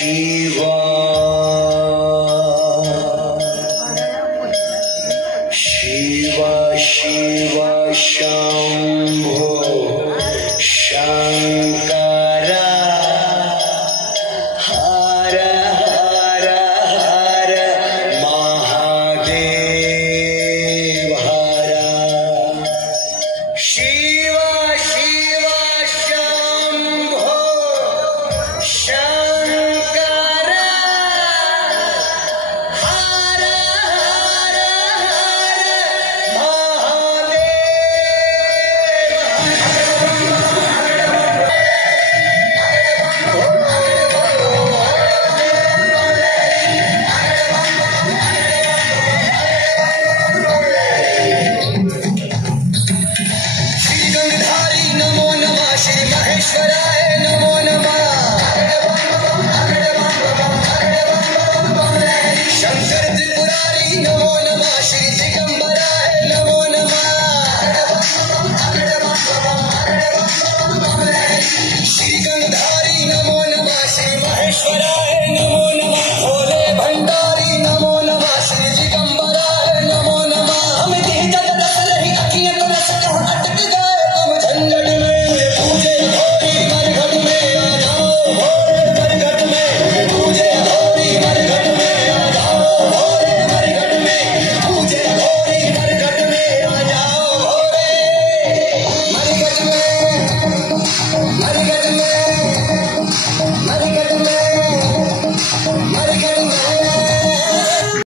शिवा शिवा शिवा शंभो शंकरा हर हर हर महादेव हर शिवा शिवा शंभो शंकरा हर हर श्रीगंधारी नमो नमः श्री महेश्वराय नमो नमः शंकर त्रिपुरारी नमो नमः श्री दिगंबराय नमो नमः श्रीगंधारी नमो नमः श्री महेश्वराय